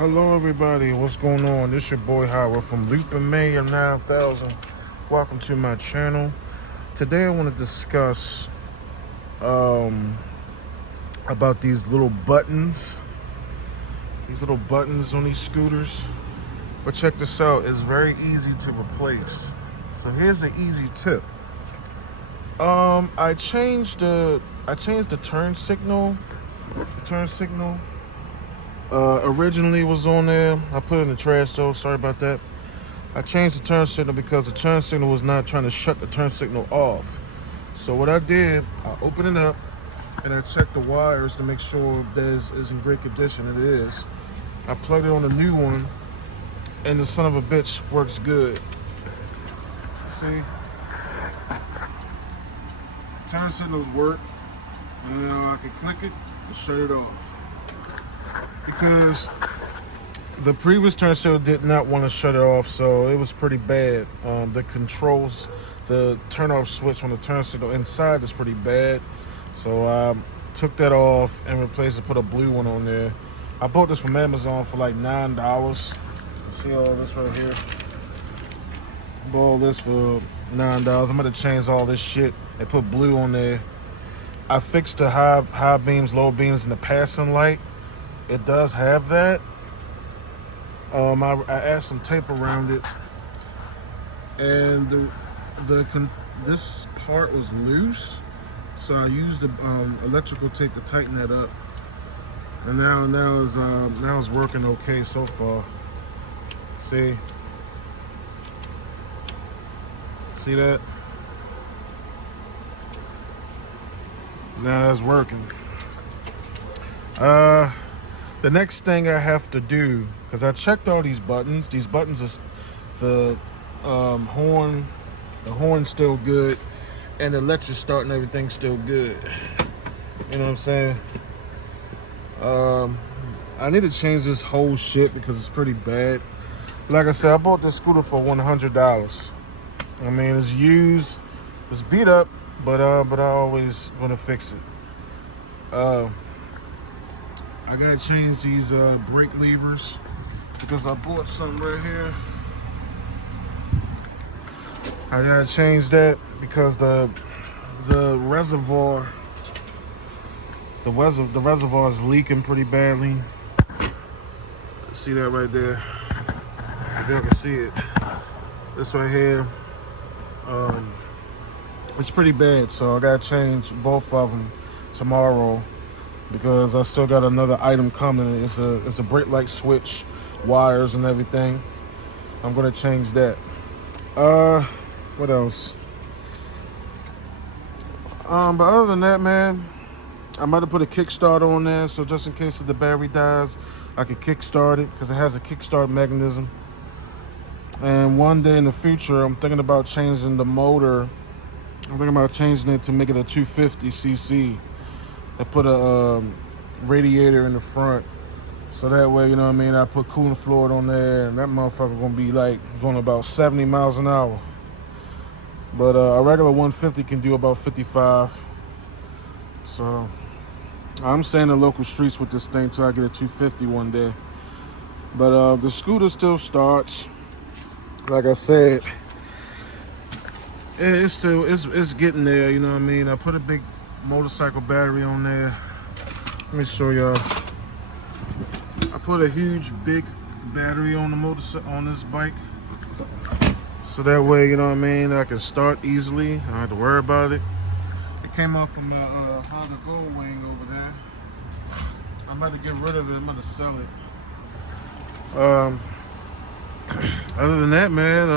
Hello everybody, what's going on? This your boy Howard from Loopin' Mayor 9000. Welcome to my channel. Today I want to discuss about these little buttons. These little buttons on these scooters. But check this out, it's very easy to replace. So here's an easy tip. I changed the turn signal. Originally was on there. I put it in the trash though. Sorry about that. I changed the turn signal because the turn signal was not trying to shut the turn signal off. So what I did, I opened it up and I checked the wires to make sure that it's in great condition. It is. I plugged it on the new one, and the son of a bitch works good. See, turn signals work, and I can click it and shut it off. Because the previous turn signal did not want to shut it off, so it was pretty bad. The controls, the turn off switch on the turn signal inside is pretty bad. So I took that off and replaced it, put a blue one on there. I bought this from Amazon for like $9. See all this right here? I bought all this for $9. I'm gonna change all this shit and put blue on there. I fixed the high beams, low beams, and the passing light. It does have that. I added some tape around it, and this part was loose, so I used the electrical tape to tighten that up. And now it's working okay so far. See that? Now that's working. The next thing I have to do, because I checked all these buttons. These buttons is the horn. The horn's still good, and the electric start and everything's still good. You know what I'm saying? I need to change this whole shit because it's pretty bad. Like I said, I bought this scooter for $100. I mean, it's used, it's beat up, but I always want to fix it. I gotta change these brake levers because I bought something right here. I gotta change that because the reservoir is leaking pretty badly. See that right there? If y'all can see it, this right here, it's pretty bad. So I gotta change both of them tomorrow, because I still got another item coming. It's a brake light switch, wires and everything. I'm gonna change that. What else? But other than that, man, I might have put a kickstart on there, so just in case if the battery dies, I can kickstart it because it has a kickstart mechanism. And one day in the future, I'm thinking about changing the motor. I'm thinking about changing it to make it a 250cc. I put a radiator in the front, so that way, you know what I mean, I put cooling fluid on there, and that motherfucker gonna be like going about 70 miles an hour. But a regular 150 can do about 55. So I'm staying the local streets with this thing till I get a 250 one day. But the scooter still starts. Like I said, it's getting there, you know what I mean. I put a big motorcycle battery on there. Let me show y'all. I put a huge big battery on on this bike, so that way, you know what I mean, I can start easily. I don't have to worry about it. It came off from the Honda Gold Wing over there. I'm about to get rid of it. I'm about to sell it. Other than that, man,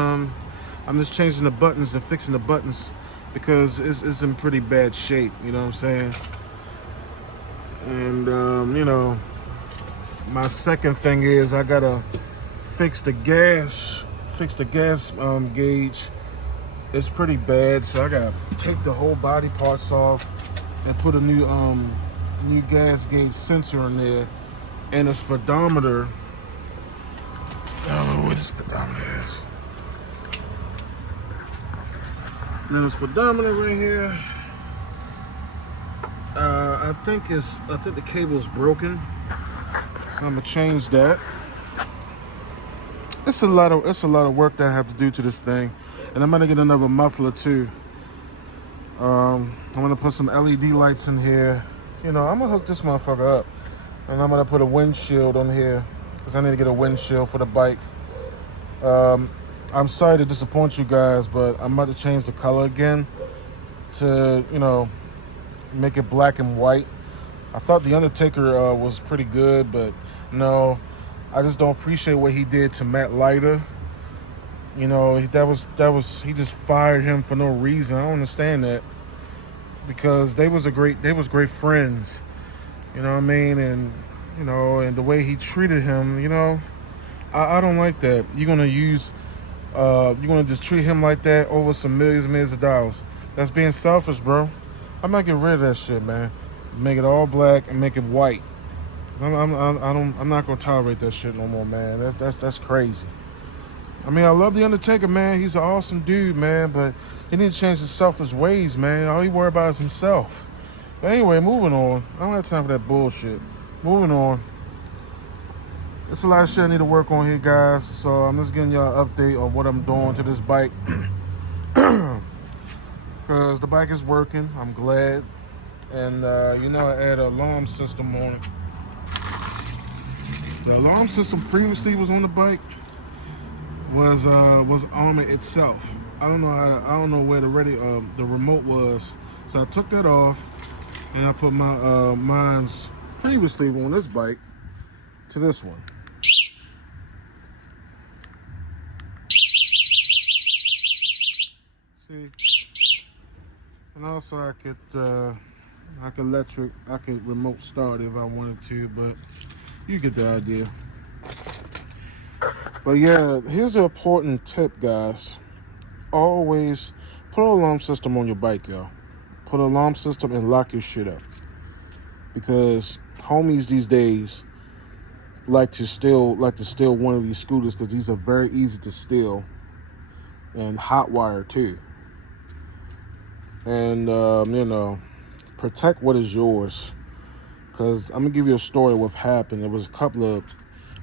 I'm just changing the buttons and fixing the buttons because it's in pretty bad shape, you know what I'm saying? And you know, my second thing is I gotta fix the gas gauge. It's pretty bad, so I gotta take the whole body parts off and put a new gas gauge sensor in there, and a speedometer. I don't know what the speedometer is. And then the speedometer right here. I think the cable's broken, so I'm gonna change that. it's a lot of work that I have to do to this thing, and I'm gonna get another muffler too. I'm gonna put some LED lights in here. I'm gonna hook this motherfucker up, and I'm gonna put a windshield on here because I need to get a windshield for the bike. I'm sorry to disappoint you guys, but I'm about to change the color again to make it black and white. I thought The Undertaker was pretty good, but no, I just don't appreciate what he did to Matt Leiter. That was he just fired him for no reason. I don't understand that because they was great friends. You know what I mean? And the way he treated him, I don't like that. You're gonna just treat him like that over some millions and millions of dollars. That's being selfish, bro. I'm not getting rid of that shit, man. Make it all black and make it white. 'Cause I'm not gonna tolerate that shit no more, man. That's crazy. I mean, I love The Undertaker, man. He's an awesome dude, man. But he need to change his selfish ways, man. All he worry about is himself. But anyway, moving on. I don't have time for that bullshit. Moving on. It's a lot of shit I need to work on here, guys. So I'm just giving y'all an update on what I'm doing to this bike. Because the bike is working. I'm glad. And, I added an alarm system on it. The alarm system previously was on the bike was on it itself. I don't know where the remote was. So I took that off and I put my mine's previously on this bike to this one. See, and also I could remote start if I wanted to, but you get the idea. But yeah, here's an important tip, guys. Always put an alarm system on your bike, yo. Put an alarm system and lock your shit up. Because homies these days like to steal one of these scooters because these are very easy to steal and hotwire too. And protect what is yours. Because I'm gonna give you a story of what happened. It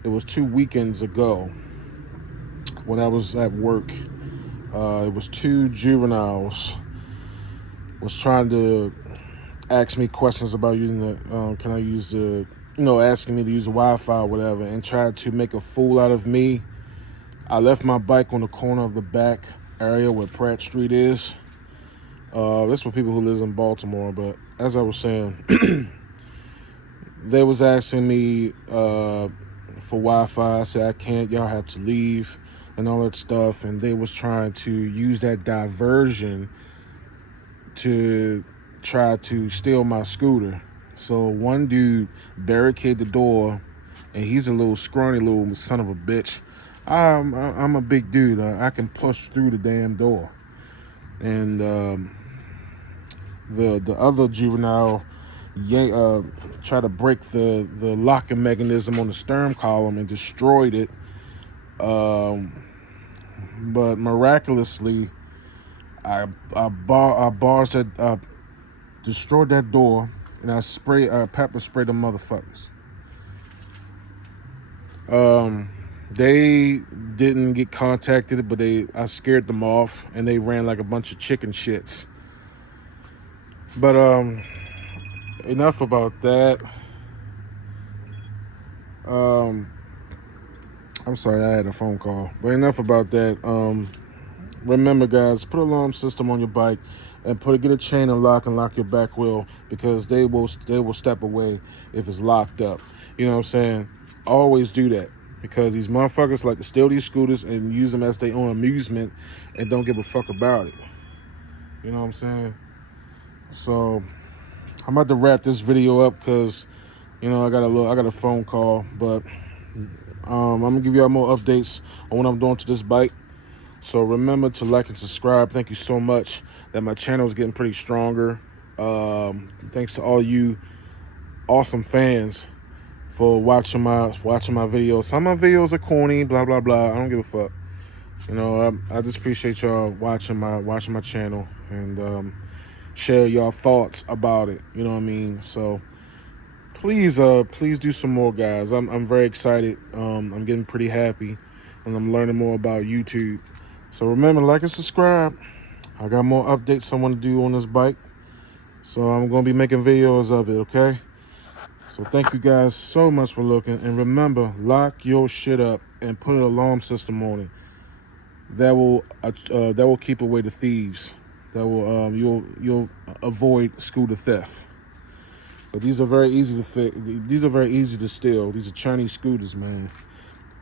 was 2 weekends ago when I was at work. It was 2 juveniles was trying to ask me questions about using asking me to use the Wi-Fi or whatever, and tried to make a fool out of me. I left my bike on the corner of the back area where Pratt Street is. That's for people who live in Baltimore, but as I was saying, they was asking me for Wi-Fi. I said, I can't, y'all have to leave and all that stuff. And they was trying to use that diversion to try to steal my scooter. So one dude barricaded the door, and he's a little scrawny little son of a bitch. I'm a big dude. I can push through the damn door. And the other juvenile tried to break the locking mechanism on the stern column and destroyed it. But miraculously, I destroyed that door, and I pepper sprayed the motherfuckers. They didn't get contacted, but I scared them off, and they ran like a bunch of chicken shits. But enough about that. I'm sorry, I had a phone call. But enough about that. Remember, guys, put an alarm system on your bike and get a chain and lock your back wheel, because they will step away if it's locked up. You know what I'm saying? Always do that, because these motherfuckers like to steal these scooters and use them as their own amusement and don't give a fuck about it. You know what I'm saying? So I'm about to wrap this video up because I got a phone call, but I'm gonna give y'all more updates on what I'm doing to this bike. So remember to like and subscribe. Thank you so much. That my channel is getting pretty stronger. Thanks to all you awesome fans for watching my videos. Some of my videos are corny, blah blah blah. I don't give a fuck. I just appreciate y'all watching my channel and share y'all thoughts about it. You know what I mean? So please do some more, guys. I'm very excited. I'm getting pretty happy and I'm learning more about YouTube. So remember, like and subscribe. I got more updates I want to do on this bike. So I'm going to be making videos of it, okay? So thank you guys so much for looking. And remember, lock your shit up and put an alarm system on it. That will keep away the thieves. That will you'll avoid scooter theft. But these are very easy to fix. These are very easy to steal. These are Chinese scooters, man.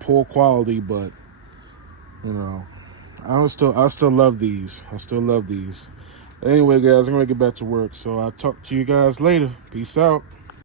Poor quality, but you know, I still love these. I still love these. Anyway, guys, I'm gonna get back to work. So I'll talk to you guys later. Peace out.